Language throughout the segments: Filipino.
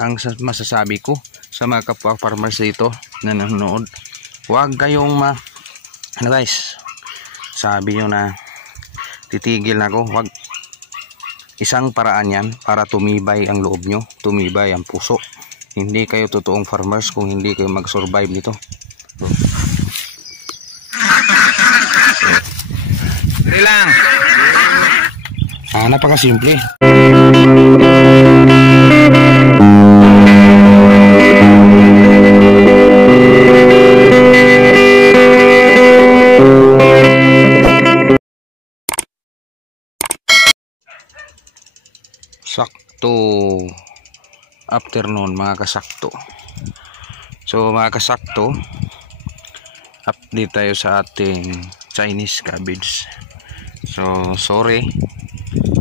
Ang masasabi ko sa mga kapwa farmers dito na nanonood, huwag kayong ano guys, sabi nyo na titigil na ako. Huwag. Isang paraan yan para tumibay ang loob nyo, tumibay ang puso. Hindi kayo totoong farmers kung hindi kayo mag-survive nito. Dali lang. Napakasimple. Sakto afternoon mga kasakto. So mga kasakto, update tayo sa ating Chinese cabbage. So sorry,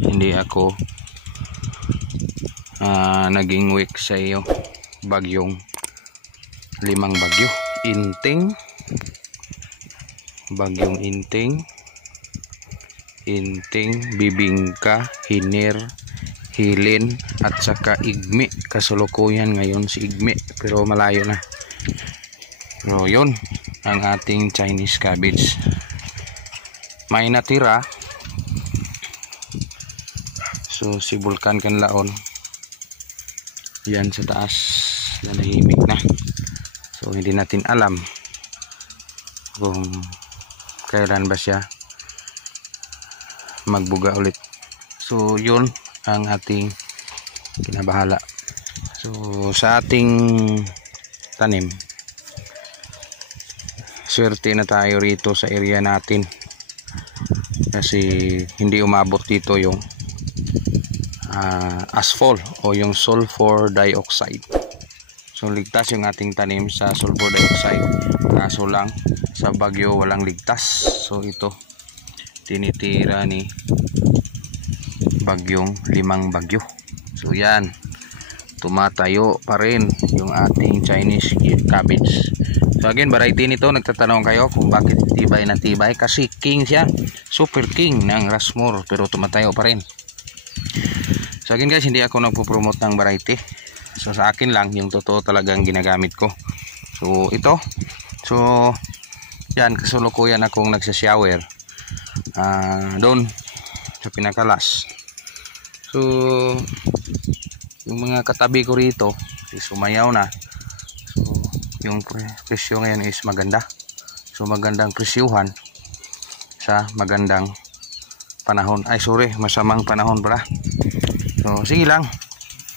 hindi ako naging weak sa iyo. Bagyong limang bagyo, Inting, bagyong Inting, Bibingka, Hinir, Hilin at saka Igme. Kasalukuyan ngayon si Igme pero malayo na. So yun ang ating Chinese cabbage. May natira. So si Vulcan Kanlaon yan sa taas na nahimik na. So hindi natin alam kung kailan ba siya magbuga ulit. So yun ang ating kinabahala. So sa ating tanim, swerte na tayo rito sa area natin kasi hindi umabot dito yung asphalt o yung sulfur dioxide. So ligtas yung ating tanim sa sulfur dioxide, kaso lang sa bagyo walang ligtas. So ito tinitira ni bagyong limang bagyo. So yan, tumatayo pa rin yung ating Chinese cabbage. So again, variety nito, nagtatanong kayo kung bakit tibay na tibay, kasi king siya, super king ng Rushmore, pero tumatayo pa rin. So again guys, hindi ako nagpo-promote ng variety. So sa akin lang yung totoo talagang ginagamit ko. So ito, so yan, kasulukuyan akong nagsashower doon sa pinakalas. So yung mga katabi ko rito sumayaw na. So yung presyo ngayon is maganda. So magandang presyuhan sa magandang panahon. Ay sorry, masamang panahon pala. So sige lang,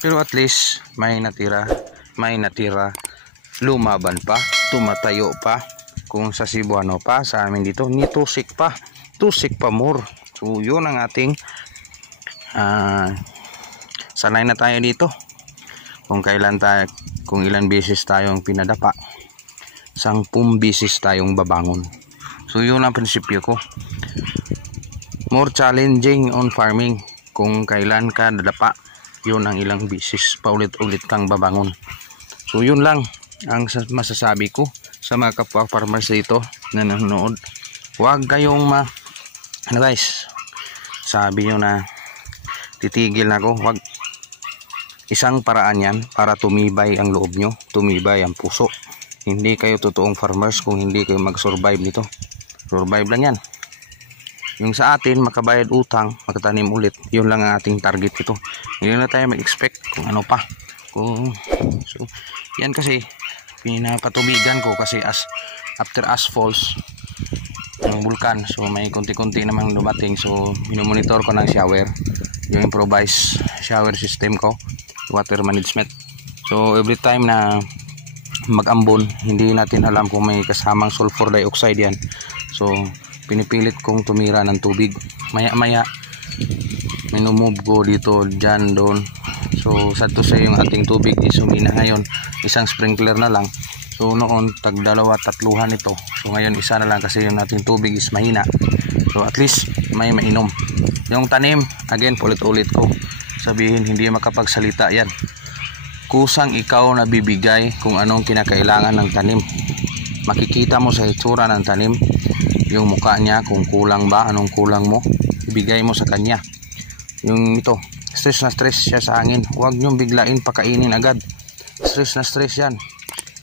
pero at least may natira, lumaban pa, tumatayo pa. Kung sa Cebuano pa, sa amin dito nitusik pa more. So yun ang ating sanay na tayo dito. Kung ilan beses tayong pinadapa, 10 beses tayong babangon. So yun ang prinsipyo ko. More challenging on farming. Kung kailan ka dadapa, yun ang ilang beses paulit-ulit kang babangon. So yun lang ang masasabi ko sa mga kapwa farmers dito na nanonood. Huwag kayong ano guys, sabi nyo na titigil na ako. Huwag. Isang paraan yan para tumibay ang loob nyo, tumibay ang puso. Hindi kayo totoong farmers kung hindi kayo mag-survive nito. Survive lang yan. Yung sa atin, makabayad utang, makatanim ulit, yun lang ang ating target ito. Hindi na tayo mag-expect kung ano pa. So yan kasi pinapatubigan ko kasi after falls ng Vulcan, so may konti-konti namang dumating. So minomonitor ko ng shower, yung improvised shower system ko, water management. So every time na mag-ambon, hindi natin alam kung may kasamang sulfur dioxide yan. So pinipilit kong tumira ng tubig. Maya-maya minumove ko dito, dyan, doon. So sad to say, yung ating tubig is humina ngayon. Isang sprinkler na lang. So noon tag 2-3 ito. So ngayon isa na lang kasi yung ating tubig is mahina. So at least may mainom. Yung tanim, again ulit-ulit ko sabihin, hindi makapagsalita yan. Kusang ikaw na bibigay kung anong kinakailangan ng tanim. Makikita mo sa itsura ng tanim yung mukha niya, kung kulang ba, anong kulang mo, ibigay mo sa kanya. Yung ito, stress na stress siya sa hangin, huwag nyo biglain pakainin agad. Stress na stress yan,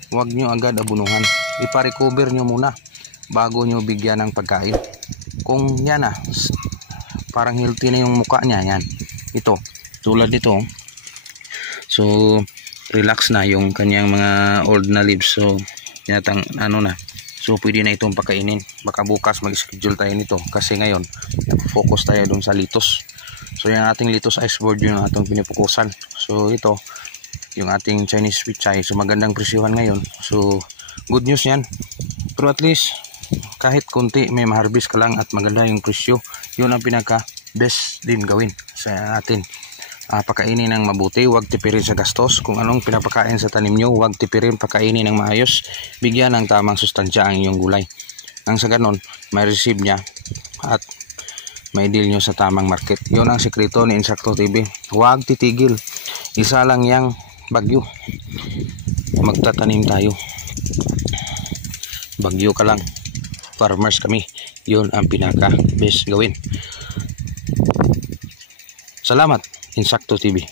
huwag nyo agad abunuhan. Ipa-recover nyo muna bago nyo bigyan ng pagkain. Kung yan na, parang healthy na yung mukha niya, yan. Ito, tulad nito. So, relax na yung kanyang mga old na leaves. So, tinatang, na. So, pwede na itong pakainin. Baka bukas mag-schedule tayo nito. Kasi ngayon, focus tayo dun sa litos. So, yung ating litos iceboard yung atong pinipukusan. So, ito, yung ating Chinese sweet chai. So, magandang presyuhan ngayon. So, good news yan. Pero at least, kahit konti may maharbis ka lang at maganda yung presyo, yun ang pinaka best din gawin sa atin. Pakainin ng mabuti, huwag tipirin sa gastos. Kung anong pinapakain sa tanim nyo, huwag tipirin, pakainin ng maayos. Bigyan ng tamang sustansya ang inyong gulay. Nang sa ganon, may receive niya at may deal nyo sa tamang market. Yun ang sekreto ni Insakto TV. Huwag titigil, isa lang yang bagyo, magtatanim tayo. Bagyo ka lang, farmers kami. Yun ang pinaka best gawin. Salamat, Insakto TV.